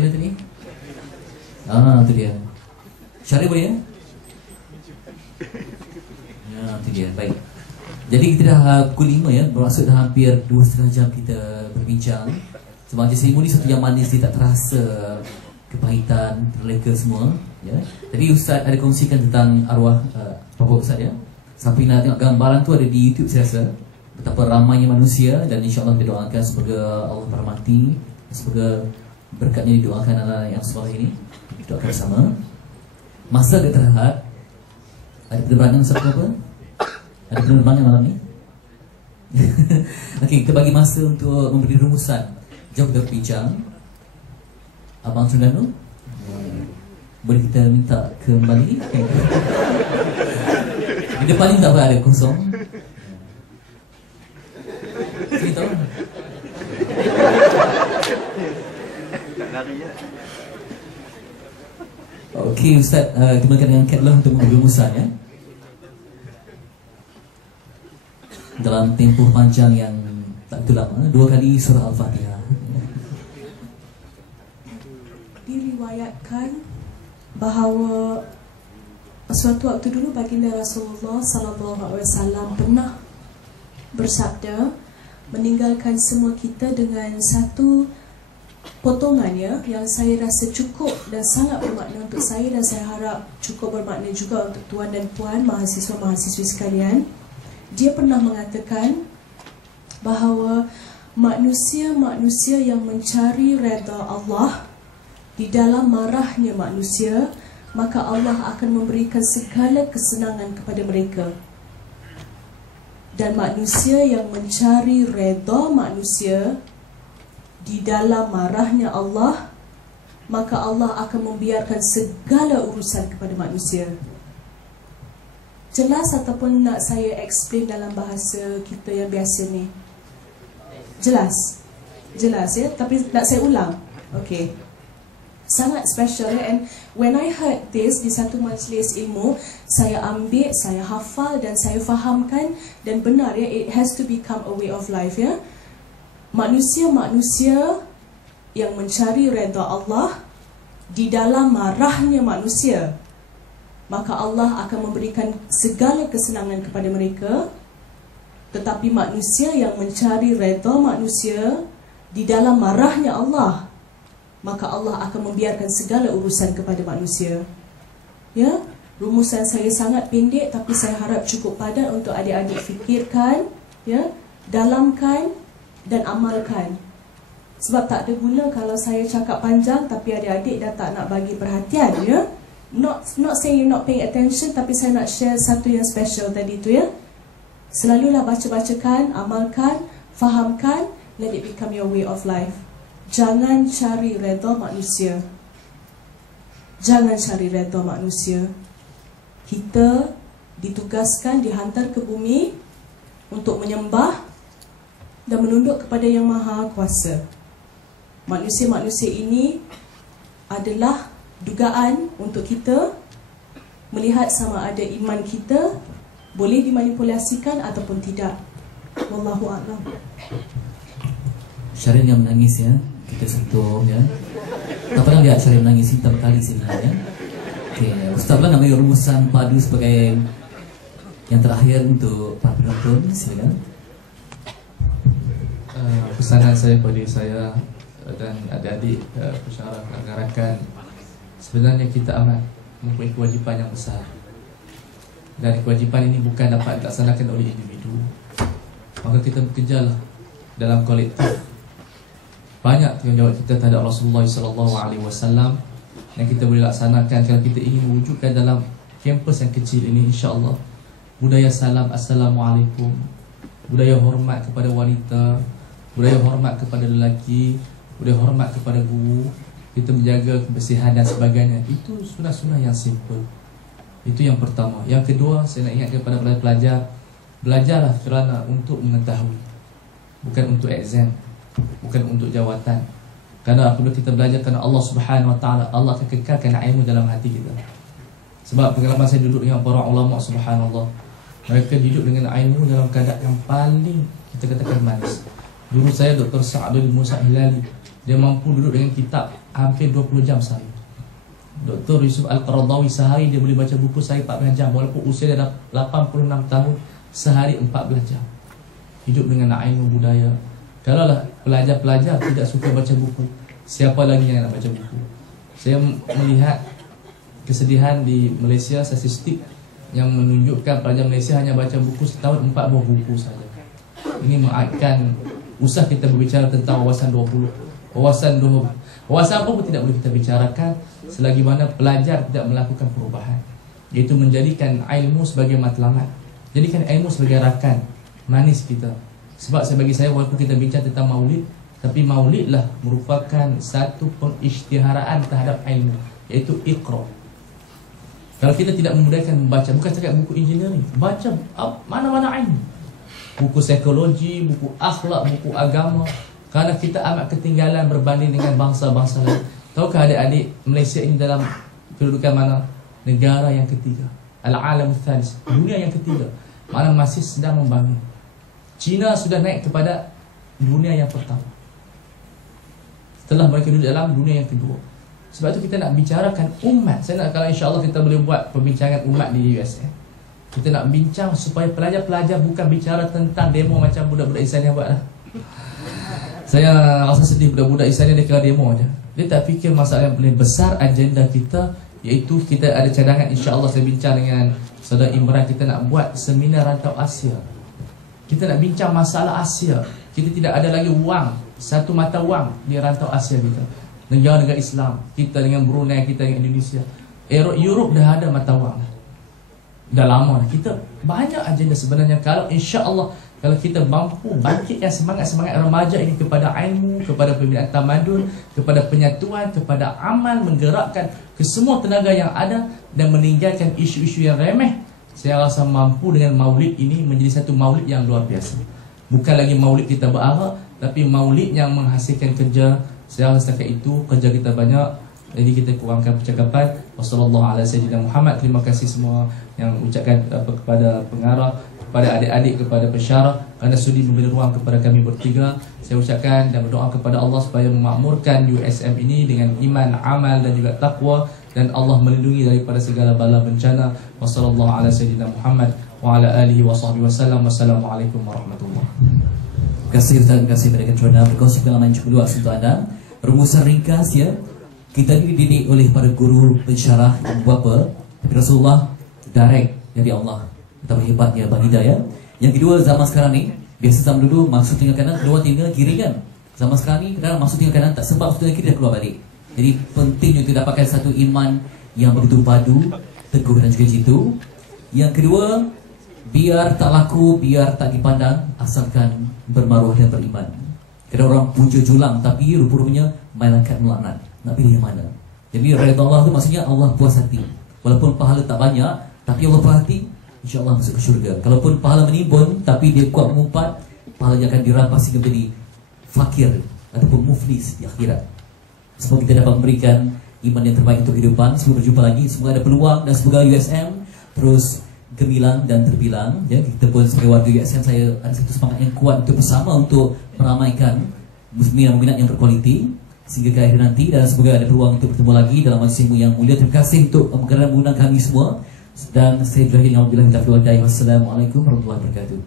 dia tadi? Itu dia. Syarif boleh ya? Ya, itu dia. Baik. Jadi kita dah pukul 5 ya. Bermaksud dah hampir 2,5 jam kita berbincang. Sebab majlis ilmu ni satu yang manis, dia tak terasa kepahitan, terleka semua ya. Tadi Ustaz ada kongsikan tentang arwah Bapak Ustaz ya. Siapa yang nak tengok gambaran tu ada di YouTube saya rasa. Betapa ramainya manusia, dan insya-Allah kita doakan semoga Allah merahmati, semoga berkatnya didoakan anak-anak yang soleh ini. Kita doakan bersama. Masa agak terhad. Ada penerbangan Ustaz apa? Ada penerbangan malam ni? Okey, kita bagi masa untuk memberi rumusan. Jauh kita berbincang. Abang Terengganu, boleh kita minta kembali? Di depan ni tak apa, ada kosong. Sini tahu. Okey Ustaz, kembalikan dengan Katlah untuk memberi rumusan ya. Dalam tempoh panjang yang tak begitu lama, 2 kali surah Al-Fatihah. Diriwayatkan bahawa suatu waktu dulu baginda Rasulullah SAW pernah bersabda, meninggalkan semua kita dengan satu potongan ya, yang saya rasa cukup dan sangat bermakna untuk saya, dan saya harap cukup bermakna juga untuk tuan dan puan mahasiswa-mahasiswi sekalian. Dia pernah mengatakan bahawa manusia-manusia yang mencari redha Allah di dalam marahnya manusia, maka Allah akan memberikan segala kesenangan kepada mereka. Dan manusia yang mencari redha manusia di dalam marahnya Allah, maka Allah akan membiarkan segala urusan kepada manusia. Jelas ataupun nak saya explain dalam bahasa kita yang biasa ni? Jelas? Jelas ya? Tapi nak saya ulang? Okey. Sangat special ya. And when I heard this di satu majlis ilmu, saya ambil, saya hafal dan saya fahamkan, dan benar ya, it has to become a way of life ya. Manusia-manusia yang mencari redha Allah di dalam marahnya manusia, maka Allah akan memberikan segala kesenangan kepada mereka. Tetapi manusia yang mencari redha manusia di dalam marahnya Allah, maka Allah akan membiarkan segala urusan kepada manusia. Ya, rumusan saya sangat pendek, tapi saya harap cukup padat untuk adik-adik fikirkan, ya, dalamkan dan amalkan. Sebab tak ada guna kalau saya cakap panjang tapi adik-adik dah tak nak bagi perhatian, ya. Not saying you're not paying attention, tapi saya nak share satu yang special tadi tu ya. Selalulah baca-bacakan, amalkan, fahamkan, let it become your way of life. Jangan cari redha manusia. Jangan cari redha manusia. Kita ditugaskan, dihantar ke bumi untuk menyembah dan menunduk kepada Yang Maha Kuasa. Manusia-manusia ini adalah dugaan untuk kita melihat sama ada iman kita boleh dimanipulasikan ataupun tidak. Wallahu a'lam. Syarif yang menangis ya, kita sentuh ya. Tak pernah lihat Syarif menangis hitam kali sini ya. Okey, Ustaz pula nak bagi rumusan padu sebagai yang terakhir untuk para penonton, silakan. Pesanan saya kepada saya dan adik-adik pensyarah rakan-rakan, sebenarnya kita amat mempunyai kewajipan yang besar, dan kewajipan ini bukan dapat dilaksanakan oleh individu, maka kita bekerjalah dalam kolektif. Banyak tanggungjawab kita terhadap Rasulullah SAW yang kita boleh laksanakan kalau kita ingin mewujudkan dalam kampus yang kecil ini, insya-Allah. Budaya salam, assalamualaikum, budaya hormat kepada wanita, budaya hormat kepada lelaki, budaya hormat kepada guru, kita menjaga kebersihan dan sebagainya. Itu sunnah-sunnah yang simple. Itu yang pertama. Yang kedua, saya nak ingatkan kepada pelajar, belajarlah kerana untuk mengetahui, bukan untuk exam, bukan untuk jawatan. Kerana apabila kita belajar kerana Allah Subhanahu Wa Taala, Allah akan kekalkan ilmu dalam hati kita. Sebab pengalaman saya duduk dengan para ulama, subhanallah, mereka hidup dengan ilmu dalam keadaan yang paling kita katakan manis. Guru saya Dr. Sa'adul Musa Hilali, dia mampu duduk dengan kitab hampir 20 jam sehari. Dr. Yusuf Al-Qaradawi sehari dia boleh baca buku sehari 14 jam. Walaupun usia dia dah 86 tahun, sehari 14 jam. Hidup dengan ilmu budaya. Kalaulah pelajar-pelajar tidak suka baca buku, siapa lagi yang nak baca buku? Saya melihat kesedihan di Malaysia, statistik yang menunjukkan pelajar Malaysia hanya baca buku setahun 4 buah buku saja. Ini mengaitkan usah kita berbicara tentang wawasan 20. Wawasan apa pun tidak boleh kita bicarakan selagi mana pelajar tidak melakukan perubahan, iaitu menjadikan ilmu sebagai matlamat, jadikan ilmu sebagai rakan manis kita. Sebab bagi saya, walaupun kita bincang tentang maulid, tapi maulidlah merupakan satu pengisytiharaan terhadap ilmu, iaitu iqra. Kalau kita tidak memudahkan membaca, bukan setakat buku engineering, baca mana-mana ilmu, buku psikologi, buku akhlak, buku agama. Kerana kita amat ketinggalan berbanding dengan bangsa-bangsa lain. Tahukah adik-adik, Malaysia ini dalam kedudukan mana? Negara yang ketiga, Al-Alam Thalis, dunia yang ketiga, mana masih sedang membangun. China sudah naik kepada dunia yang pertama, setelah mereka duduk dalam dunia yang kedua. Sebab itu kita nak bicarakan umat. Saya nak, kalau insyaAllah kita boleh buat perbincangan umat di USM, kita nak bincang supaya pelajar-pelajar bukan bicara tentang demo macam budak-budak Islam yang buat lah. Saya rasa sedih budak-budak Islam dia kira demo aja. Dia tak fikir masalah yang paling besar agenda kita, iaitu kita ada cadangan, insyaAllah saya bincang dengan Saudara Imran, kita nak buat seminar rantau Asia. Kita nak bincang masalah Asia. Kita tidak ada lagi wang, satu mata wang di rantau Asia kita. Negara-negara Islam, kita dengan Brunei, kita dengan Indonesia. Europe dah ada mata wang, dah lama. Kita banyak agenda sebenarnya. Kalau insya-Allah, kalau kita mampu bangkitkan semangat-semangat remaja ini kepada ilmu, kepada pembinaan tamadun, kepada penyatuan, kepada amal, menggerakkan ke semua tenaga yang ada dan meninggalkan isu-isu yang remeh, saya rasa mampu dengan maulid ini menjadi satu maulid yang luar biasa. Bukan lagi maulid kita berarak, tapi maulid yang menghasilkan kerja. Saya rasa setakat itu kerja kita banyak, jadi kita kurangkan percakapan. Wassalamualaikum warahmatullahi wabarakatuh. Terima kasih semua yang ucapkan kepada pengarah, kepada adik-adik, kepada pensyarah kerana sudi memberi ruang kepada kami bertiga. Saya ucapkan dan berdoa kepada Allah supaya memakmurkan USM ini dengan iman, amal dan juga takwa, dan Allah melindungi daripada segala bala bencana. Wassalamualaikum warahmatullahi wabarakatuh. Wassalamualaikum warahmatullahi wabarakatuh. Terima kasih kepada Ketua berkongsi pengalaman cukup luas untuk anda. Rumusan ringkas ya, kita dididik oleh para guru pensyarah yang berapa, tapi Rasulullah direct dari Allah. Betapa hebatnya Abang Hidayah. Yang kedua, zaman sekarang ni, biasa zaman dulu masuk tinggal kanan, keluar tinggal kiri kan. Zaman sekarang ni kadang masuk tinggal kanan, tak sempat masuk tinggal kiri dah keluar balik. Jadi penting untuk dapatkan satu iman yang begitu padu, teguh dan juga jitu. Yang kedua, biar tak laku, biar tak dipandang, asalkan bermaruah dan beriman. Kadang orang puja julang, tapi rupa-rupanya malaikat melaknat. Nak pilih yang mana? Jadi redha Allah tu maksudnya Allah puas hati. Walaupun pahala tak banyak, tapi Allah puas hati, InsyaAllah masuk ke syurga. Kalaupun pahala menimbun, tapi dia kuat mengumpat, pahalanya akan dirampas hingga menjadi fakir ataupun muflis di akhirat. Semoga kita dapat memberikan iman yang terbaik untuk kehidupan. Semoga berjumpa lagi, semoga ada peluang, dan semoga USM terus gemilang dan terbilang ya. Kita pun sebagai warga USM, saya ada satu semangat yang kuat untuk bersama untuk meramaikan muslimin yang minat yang berkualiti sehingga ke akhir nanti, dan semoga ada peluang untuk bertemu lagi dalam majlis yang mulia. Terima kasih untuk kerana mengundang kami semua, dan saya berakhir dengan wassalamualaikum warahmatullahi wabarakatuh.